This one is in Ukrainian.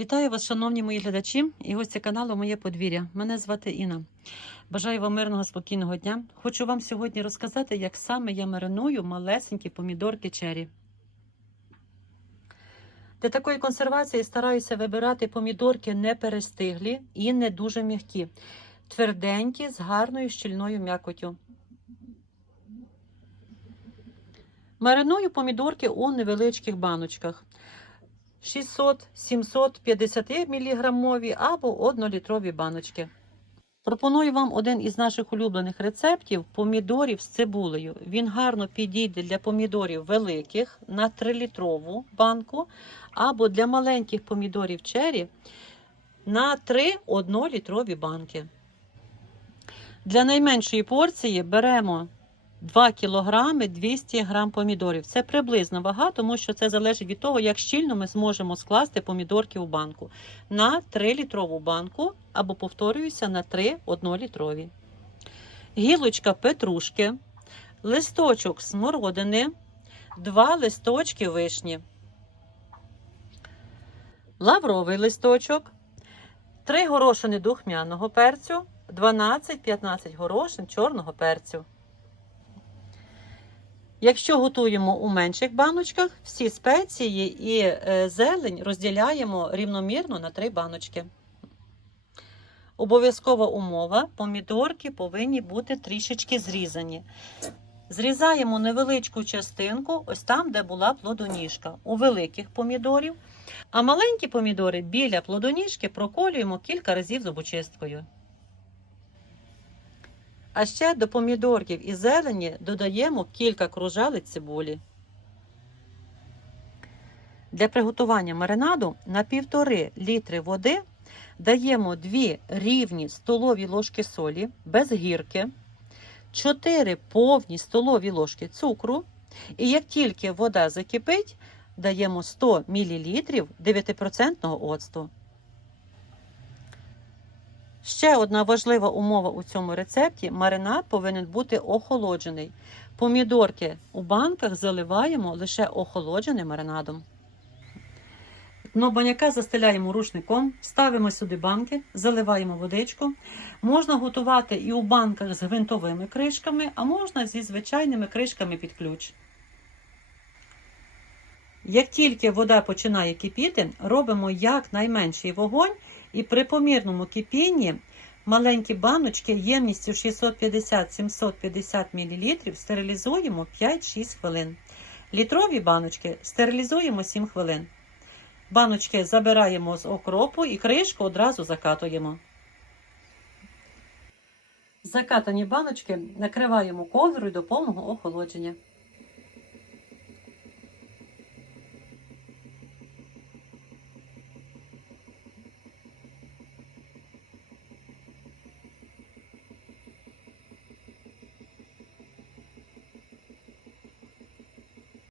Вітаю вас, шановні мої глядачі і гості каналу Моє подвір'я. Мене звати Інна. Бажаю вам мирного, спокійного дня. Хочу вам сьогодні розказати, як саме я мариную малесенькі помідорки чері. Для такої консервації стараюся вибирати помідорки не перестиглі і не дуже м'які, тверденькі з гарною щільною м'якотю. Мариную помідорки у невеличких баночках. 600-750 мг або 1-літрові баночки. Пропоную вам один із наших улюблених рецептів помідорів з цибулею. Він гарно підійде для помідорів великих на 3-літрову банку, або для маленьких помідорів чері на 3 1-літрові банки. Для найменшої порції беремо 2 кг 200 г помідорів. Це приблизна вага, тому що це залежить від того, як щільно ми зможемо скласти помідорки у банку. На 3-літрову банку або, повторююся, на 3 1-літрові. Гілочка петрушки, листочок смородини, 2 листочки вишні, лавровий листочок, 3 горошини духмяного перцю, 12-15 горошин чорного перцю. Якщо готуємо у менших баночках, всі спеції і е, зелень розділяємо рівномірно на три баночки. Обов'язкова умова: помідорки повинні бути трішечки зрізані. Зрізаємо невеличку частинку, ось там, де була плодоніжка, у великих помідорів. А маленькі помідори біля плодоніжки проколюємо кілька разів зубочисткою. А ще до помідорків і зелені додаємо кілька кружалиць цибулі. Для приготування маринаду на 1,5 літри води даємо 2 рівні столові ложки солі без гірки, 4 повні столові ложки цукру. І як тільки вода закипить, даємо 100 мл 9% оцту. Ще одна важлива умова у цьому рецепті: маринад повинен бути охолоджений. Помідорки у банках заливаємо лише охолодженим маринадом. Дно баняка застеляємо рушником, ставимо сюди банки, заливаємо водичку. Можна готувати і у банках з гвинтовими кришками, а можна зі звичайними кришками під ключ. Як тільки вода починає кипіти, робимо якнайменший вогонь і при помірному кипінні маленькі баночки ємністю 650-750 мл стерилізуємо 5-6 хвилин. Літрові баночки стерилізуємо 7 хвилин. Баночки забираємо з окропу і кришку одразу закатуємо. Закатані баночки накриваємо ковдрою до повного охолодження.